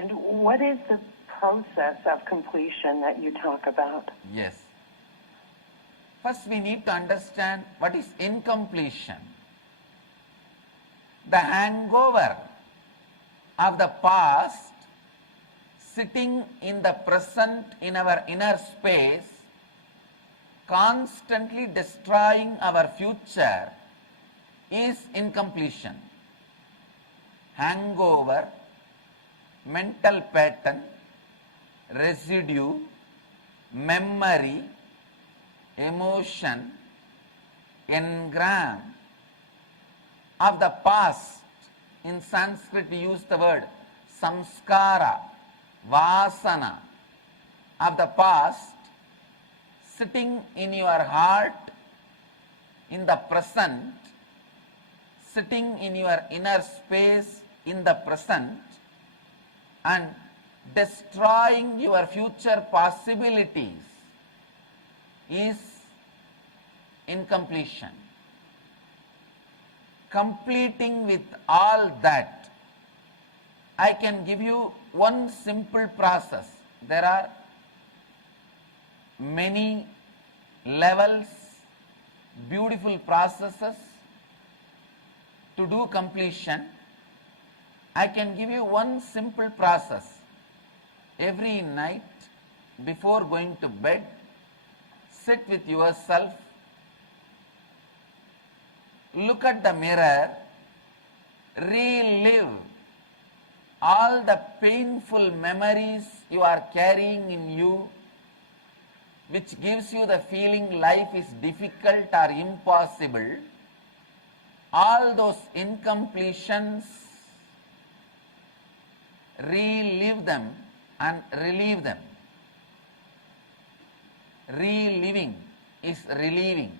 And what is the process of completion that you talk about? Yes. First we need to understand what is incompletion. The hangover of the past sitting in the present in our inner space, constantly destroying our future, is incompletion. Hangover, mental pattern, residue, memory, emotion, engram of the past. In Sanskrit we use the word samskara, vasana of the past, sitting in your heart in the present, sitting in your inner space in the present, and destroying your future possibilities is incompletion. Completing with all that, I can give you one simple process. There are many levels, beautiful processes to do completion. I can give you one simple process. Every night before going to bed, sit with yourself, look at the mirror, relive all the painful memories you are carrying in you, which gives you the feeling life is difficult or impossible. All those incompletions, relive them and relieve them. Reliving is relieving.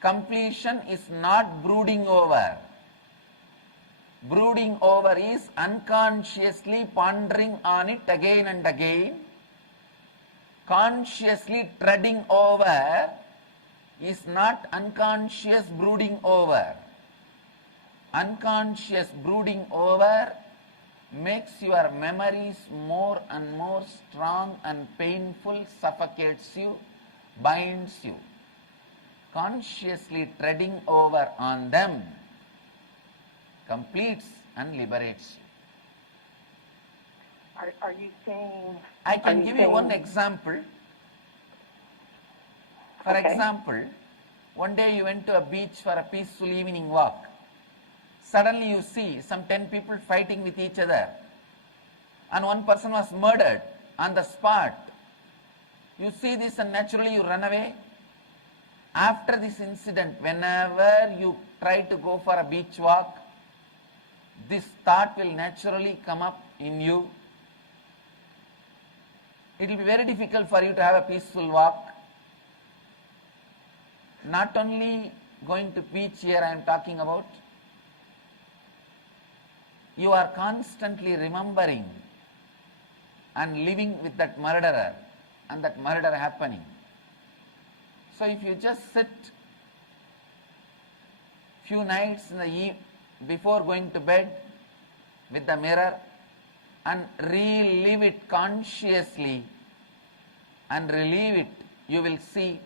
Completion is not brooding over. Brooding over is unconsciously pondering on it again and again. Consciously treading over is not unconscious brooding over. Unconscious brooding over makes your memories more and more strong and painful, suffocates you, binds you. Consciously treading over on them completes and liberates you. Are you saying... I can give you one example. For example, one day you went to a beach for a peaceful evening walk. Suddenly you see some 10 people fighting with each other, and one person was murdered on the spot. You see this and naturally you run away. After this incident, whenever you try to go for a beach walk, this thought will naturally come up in you. It will be very difficult for you to have a peaceful walk. Not only going to beach here I am talking about, you are constantly remembering and living with that murderer and that murder happening. So if you just sit few nights in the before going to bed with the mirror and relive it consciously and relieve it, you will see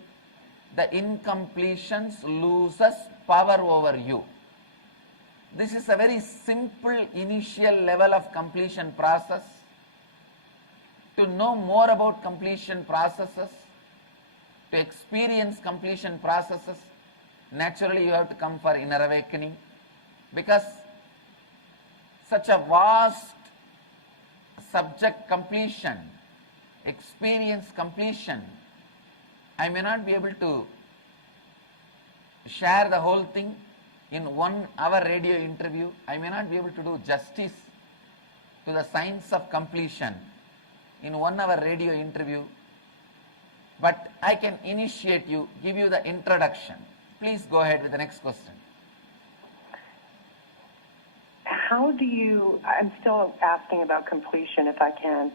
the incompletions loses power over you. This is a very simple initial level of completion process. To know more about completion processes, to experience completion processes, naturally you have to come for inner awakening, because such a vast subject completion, experience completion, I may not be able to share the whole thing in 1 hour radio interview. I may not be able to do justice to the science of completion in 1 hour radio interview, but I can initiate you, give you the introduction. Please go ahead with the next question. How do you, I'm still asking about completion if I can.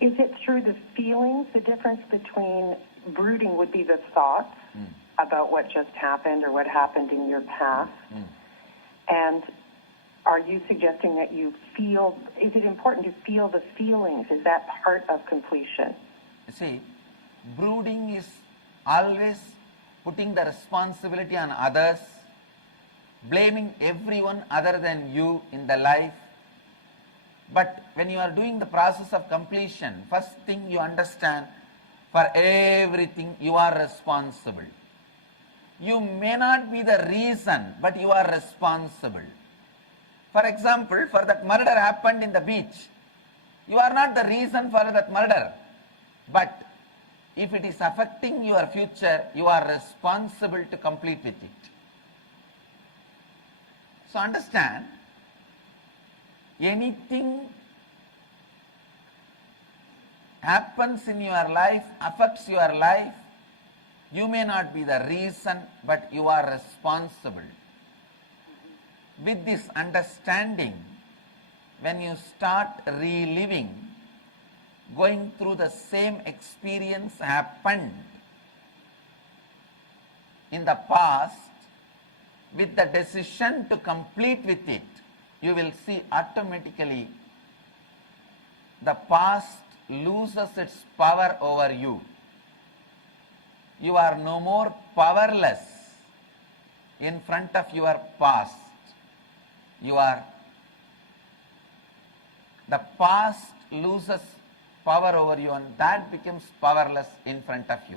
Is it through the feelings, the difference between brooding would be the thoughts about what just happened or what happened in your past, and are you suggesting that you feel, is it important to feel the feelings? Is that part of completion? See, brooding is always putting the responsibility on others, blaming everyone other than you in the life. But when you are doing the process of completion, first thing you understand, for everything you are responsible. You may not be the reason, but you are responsible. For example, for that murder happened in the beach, you are not the reason for that murder. But if it is affecting your future, you are responsible to complete with it. So understand, anything happens in your life, affects your life, you may not be the reason, but you are responsible. With this understanding, when you start reliving, going through the same experience happened in the past, with the decision to complete with it, you will see automatically the past loses its power over you. You are no more powerless in front of your past. The past loses power over you, and that becomes powerless in front of you.